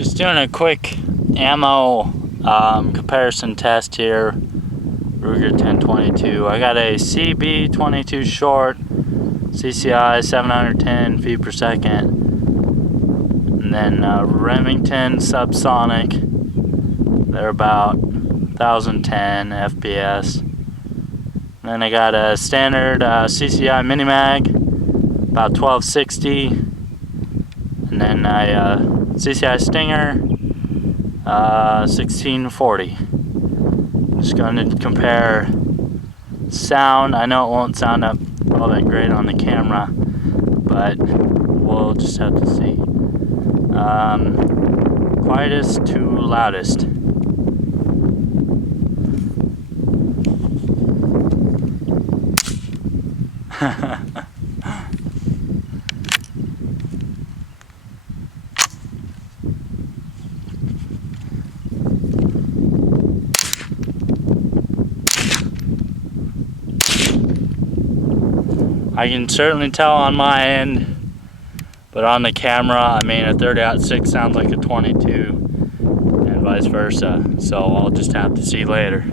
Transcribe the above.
Just doing a quick ammo comparison test here. Ruger 1022. I got a CB22 short, CCI 710 feet per second, and then Remington subsonic. They're about 1010 FPS. And then I got a standard CCI mini mag, about 1260, and then a CCI Stinger 1640. Just going to compare sound. I know it won't sound up all that great on the camera, but we'll just have to see. Quietest to loudest. I can certainly tell on my end, but on the camera, I mean, a 30-06 sounds like a 22 and vice versa, so I'll just have to see later.